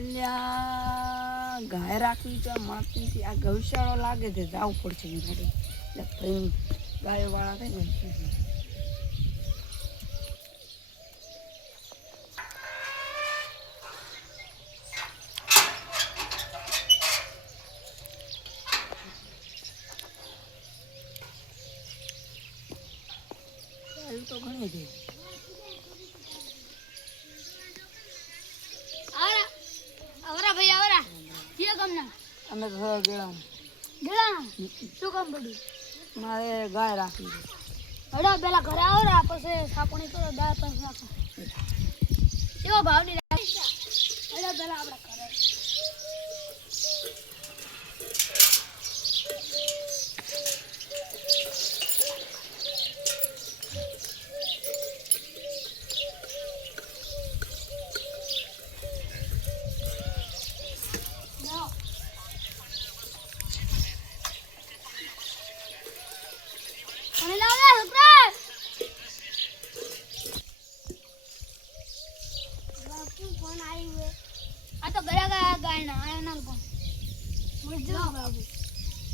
અલ્યા ગાય રાખવી તો મળતી આ ગૌશાળો લાગે છે જવું પડશે એટલે ભાઈ ગાયો વાળા થાય ને તો ઘણી છે અમે તો ગેળા શું કામ પડ્યું મારે ગાય રાખવી છે હડો પેલા ઘરે આવો રા પછી સાપણી કરો દાળ પાંચ નાખો કેવો ભાવની રાખી હડો પેલા આપણે ઘરે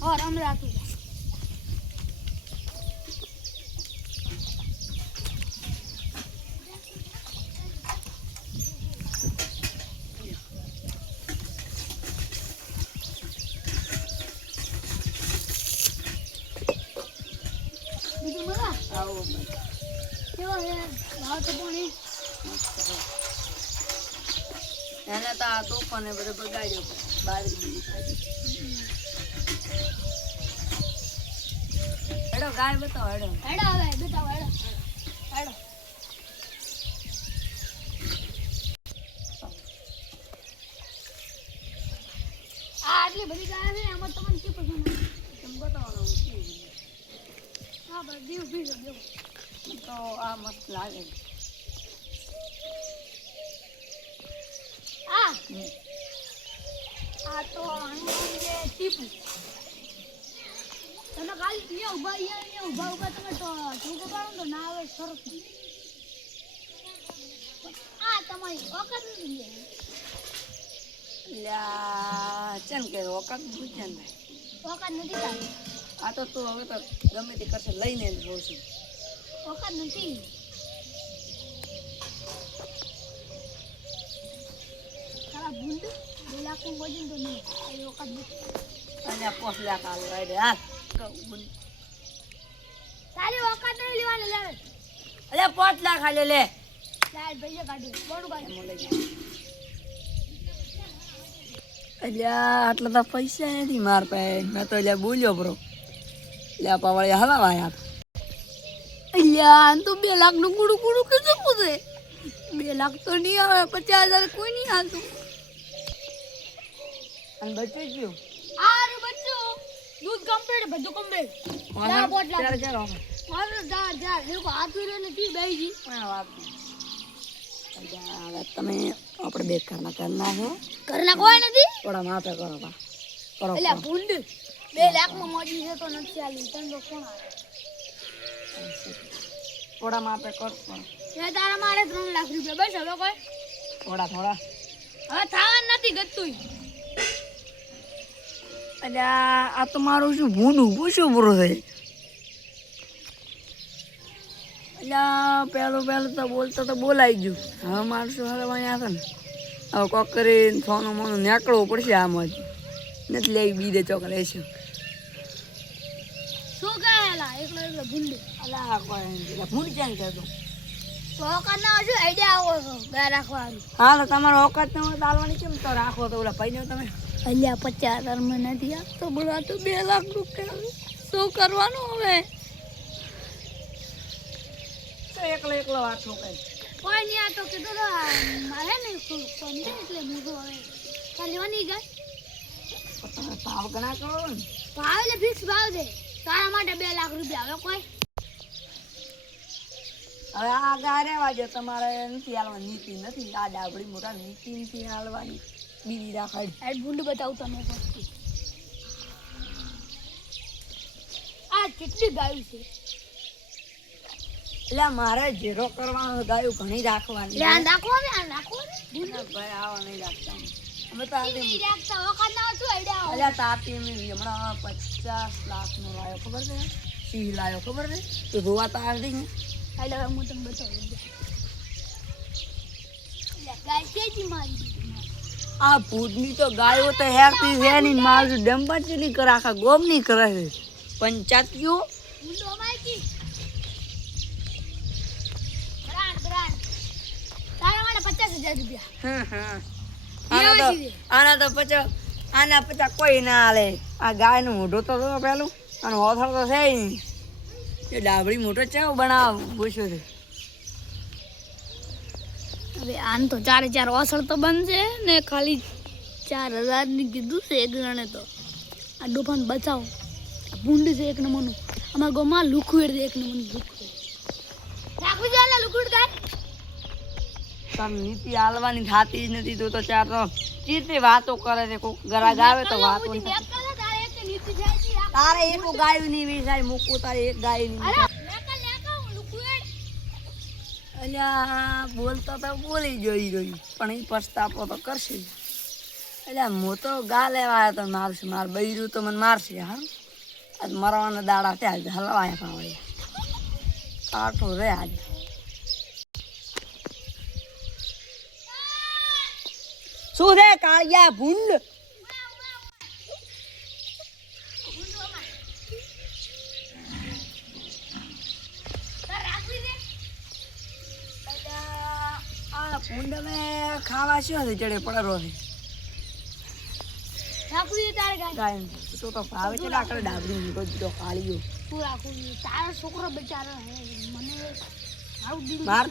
और हम राखी એને તો આ તોફાને બધું બગાડ્યો બારી બીજી ખાધી હેડો ગાય બતાવો હેડો હેડો હવે બતાવો હેડો હેડો આટલી બધી ગાય છે એમાં તમને શું પસંદ તમે બતાવવાનું હા બસ દીવ તો આ મસ્ત લાગે આ તો જે ટીપુ તમે ખાલી અહીંયા ઊભા તમે તો ઠૂકો પાડો તો ના આવે સરસ આ તમારી વખત નથી લ્યા ચન કે વખત પૂછે ને વખત નથી થાય આ તો તું હવે તો ગમે તે કરશે લઈને જ જોશું વખત નથી તારા ભૂંડ 2 લાખ નું વજન તો નહીં એ વખત નથી અને 5 લાખ આલ વાડે હાથ તારી વખત નહીં લેવાની લે અલે 5 લાખ આલે લે સાહેબ પૈસા કાઢી બોડું કાઢી મોલે જા અલ્યા આટલા તો પૈસા નથી માર પાસે મેં તો અલ્યા બોલ્યો બ્રો લે પાવળિયા હલાવા યાર અલ્યા આમ તો 2 લાખ નું કુડું કેટલું પૂછે 2 લાખ તો નહીં આવે 50,000 કોઈ નહીં હાલતું અને બચ્ચું ગયું આરે બચ્ચો દૂધ કમ્પ્લીટ બધું કમ્પ્લીટ જા બોટલા ચાલ ચાલો મારો જા લોકો હાથ રે ને તી બેહી વાત અલ્યા તમે આપણે બે કરના છો ઘરના કોઈ નથી થોડા માપે કરો બા કરો એટલે ભૂંડ 2 લાખ માં મોજી છે તો નથી આલી તને તો કોણ આવે થોડા માપે કર પણ મે તારા મારે 3 લાખ રૂપિયા બસ હવે કોઈ થોડા હવે થાવા નથી ગતું અલ્યા આ તો મારું શું ભૂંડું પૂછું પૂરો થાય અલ્યા પહેલું તો બોલતો તો બોલાઈ ગયું હવે મારું શું હલવાની આવે ને હવે કોક કરીને ફોનો મોનો નીકળવું પડશે આમાંથી નથી લેવી બીજે ચોક રહેશે શું કહેલા એકલો ભૂંડ અલા કોઈ ભૂંડ ક્યાં કહેતો તો ઓકાત ના શું આઈડિયા આવો છો ગાય રાખવાનું હા તો તમારો ઓકાત ન હોય ચાલવાની કેમ તો રાખો તો ઓલા ભાઈ તમે અલ્યા 50,000 માં નથી આપતો બોલા તો 2 લાખ રૂપિયા શું કરવાનું હવે તો એકલો આટલો કઈ કોઈ નહીં આ તો કીધું તો મારે નહીં સમજે એટલે મૂકો હવે ખાલી વાની ગાય ભાવ ઘણા કરો ને ભાવ એટલે ફિક્સ ભાવ છે તારા માટે 2 લાખ રૂપિયા હવે કોઈ હવે આ ગા રહેવા દો તમારે નથી હાલવાની નીતિ નથી આ ડાબડી મોટા નીતિ નથી હાલવાની બીજી રાખડી આ ભૂંડ બતાવું તમે આ કેટલી ગાયું છે એટલે મારે જીરો કરવાનો ગાયું ઘણી રાખવાની લે આ નાખો ને ભાઈ આવા નહીં રાખતા અમે તો ઈ રાખતા વખત ના શું આઈડિયા અલ્યા તાતી મેં હમણાં 50 લાખનો લાયો ખબર છે સિંહ લાયો ખબર છે તો જોવા તો આવડી ને આઈડિયા હું તમને બતાવું લે ગાય કેજી મારી દીધી આ ભૂતની તો ગાયો તો હેરતી છે ની મારું ડંબાચલી કરે આખા ગોમની કરે છે પંચાયતીઓ મુંડો મારી બ્રાન્ડ તારા માટે 50,000 રૂપિયા આના તો પછી આના પછી કોઈ ના હાલે આ ગાયનું મોઢું તો જો પેલું અને હોથળ તો છે નહીં એ ડાબડી મોટો ચાવ બનાવ પૂછ્યું છે હવે આન તો 4 ઓસળ તો બનશે ને ખાલી 4,000 ની કીધું છે એક જણે તો આ ડોફાન બચાવ આ ભૂંડ છે એક નંબરનું અમાર ગોમાં લુકવેડ છે એક નંબરનું લુકવેડ રાખવી જાય લુકવેડ ગાય તાર નીતિ હાલવાની થાતી જ નથી તો ચાર તો ચીરતી વાતો કરે છે કોક ગરાગ આવે તો વાતો નહીં થતી. તારે એક ગાયું નહીં વેચાય મૂકવું તારે એક ગાય નહીં અલ્યા બોલતો તો બોલી જોઈ રહ્યું પણ એ પસ્તાપો તો કરશે અલ્યા હું તો ગા લેવા આવ્યો તો મારશે માર બૈરું તો મને મારશે હા આજ મરવાના દાડા ત્યાં જ હલવાયા પાવડે કાઠું રે આજે શું રે કાળિયા ભૂંડ આ ભૂંડ મેં ખાવા શું છે ચડે પડરો છે ગાય તો ભાવે છે આકડે ડાબરી નીકળો દીધો કાળિયો તારો છોકરો બચારો મને આવું માર